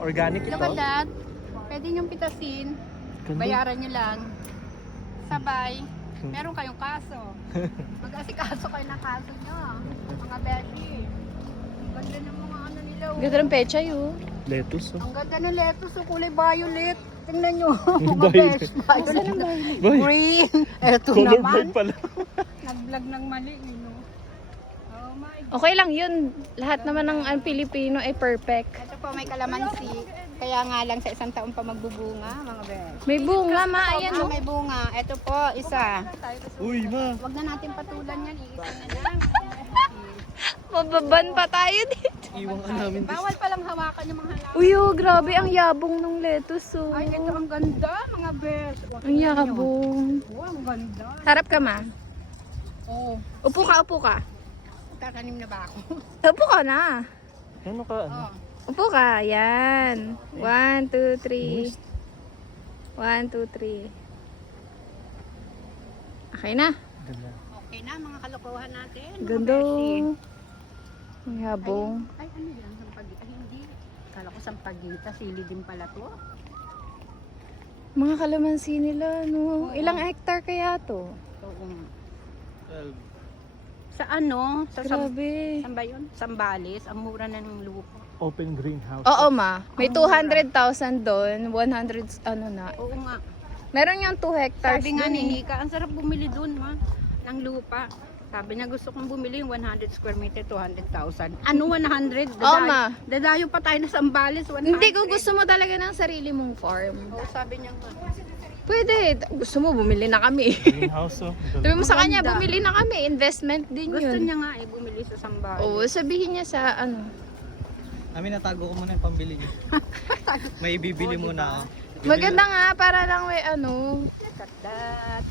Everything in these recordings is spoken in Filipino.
Organic ito. Look at that. Pwede niyong pitasin. Ganda. Bayaran niyo lang. Sabay. Meron kayong kaso. Mag-asikaso kayo ng kaso niyo. Mga beshi. Ang ganda ng mga ano nila. Oh. Ganda ng pechay, oh. Lettuce. Oh. Ang ganda ng lettuce. Oh, kulay violet. Tingnan niyo. Mga Violet. besh. Violet. Boy, Green. Eto color naman. blind pala. Nag-vlog ng mali. No? Oh my God. Okay lang yun. Lahat naman ng Pilipino ay perfect. Ito po may kalamansi. Kaya nga lang sa isang taon pa magbubunga, mga besh. May bunga, ma. Ayan, oh. May bunga. Ito po, isa. Uy, ma. Huwag na natin patulan yan. Iisa na lang. Mababan pa tayo dito. Iwan ka namin. Bawal palang hawakan yung mga halaman. Uy, oh, grabe ang yabong ng lettuce, oh. Ay, ito ang ganda, mga besh. Ang yabong. Oh, ang ganda. Harap ka, ma. Oh, Upo ka, upo ka. tatanim na ba ako? Upo ka na. Ano ka? Ano? Oh. Upo ka. Yan. 1, 2, 3. 1, 2, 3. Okay na. Ganda. Okay na, mga kalokohan natin. mga Ganda. beshi. Ang yabong. Ay, ano yan? Sampagita? Ay, hindi. Kala ko sampagita. Sili din pala to. Mga kalamansi nila, no? Ilang hectare kaya to? Oo. nga. 12. Sa ano? Sa Grabe. saan ba yun? Sambales. Ang mura na ng lupa. Open greenhouse. Oo, ma. May 200,000 doon. 100, ano na. Oo nga. Meron yung 2 hectares Sabi nga dun, ni eh. Nika, ang sarap bumili dun, ma, ng lupa. Sabi niya, gusto kong bumili yung 100 square meter, 200,000. Ano 100? Oo, ma. Dadayo pa tayo na Sambales, 100. Hindi, kung gusto mo talaga ng sarili mong farm. Oo, sabi niya nga. Pwede. Gusto mo, bumili na kami. Greenhouse, oh. Ganda. Sabi mo sa kanya, Maganda. bumili na kami. Investment din Gusto yun. niya nga bumili sa Sambales. Oo, sabihin niya sa ano. Namin natago ko muna yung pambili niyo. May bibili muna ako. Maganda nga, para lang may ano. Look at that.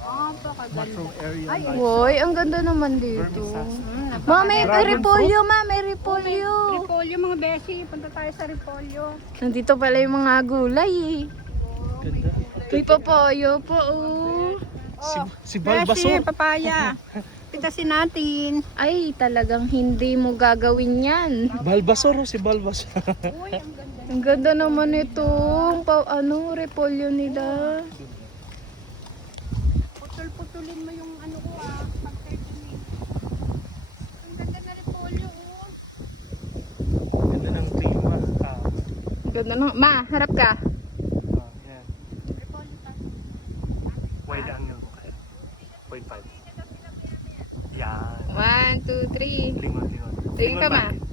Oh, pakaganda. Macro area. Ay, life. Woy, ang ganda naman dito. Vermicast. Ma, may Dragon repolyo, ma. May repolyo. Repolyo, mga beshi. Punta tayo sa Repolyo. Nandito pala yung mga gulay, eh. Ganda. May papayo po, oh. Si Beshi, Balbasor. papaya. Pitasin natin. Ay, talagang hindi mo gagawin yan. Balbasor, oh, si Balbasor. Uy, ang ganda. Ang ganda naman itong repolyo nila. Putol-putulin mo yung ano ko pag 30 minutes. Ang ganda na Repolyo, oh. Ganda ng klima. Ang ganda ng... Ma, harap ka. Yan. Repolyo tayo. Wide angle mo kaya. 0.5. Yan. 1, 2, 3. Lingon, lingon. Tingin ka, Lingon ma. ba?